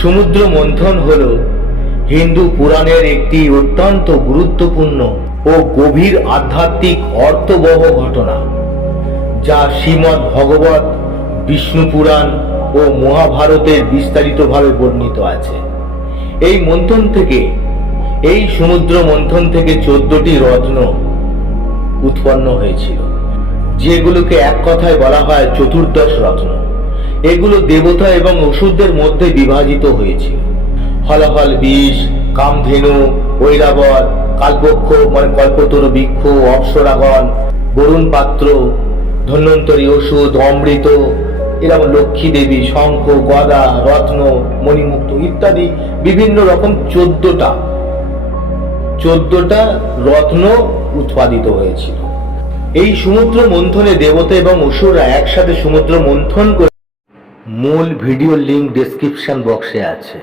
সমুদ্র মন্থন হল হিন্দু পুরাণের একটি অত্যন্ত গুরুত্বপূর্ণ ও গভীর আধ্যাত্মিক অর্থবহ ঘটনা, যা শ্রীমদ্ ভগবত বিষ্ণু পুরাণ ও মহাভারতের বিস্তারিতভাবে বর্ণিত আছে। এই মন্থন থেকে, এই সমুদ্র মন্থন থেকে চোদ্দটি রত্ন উৎপন্ন হয়েছিল, যেগুলোকে এক কথায় বলা হয় চতুর্দশ রত্ন। এগুলো দেবতা এবং অসুরদের মধ্যে বিভাজিত হয়েছে। ফলাফল বিষ, কামধেনু ঐরাবত কালপক্ষ মানে কল্পতরু বৃক্ষ, অপ্সরাগণ, বরুণ পাত্র, ধন্বন্তরী ওষুধ, অমৃত, এরকম লক্ষ্মী দেবী, শঙ্খ, গদা, রত্ন, মণিমুক্ত ইত্যাদি বিভিন্ন রকম চোদ্দটা চোদ্দটা রত্ন উৎপাদিত হয়েছিল। এই সমুদ্র মন্থনে দেবতা এবং অসুররা একসাথে সমুদ্র মন্থন করে মূল ভিডিও লিঙ্ক ডেসক্রিপশন বক্সে আছে।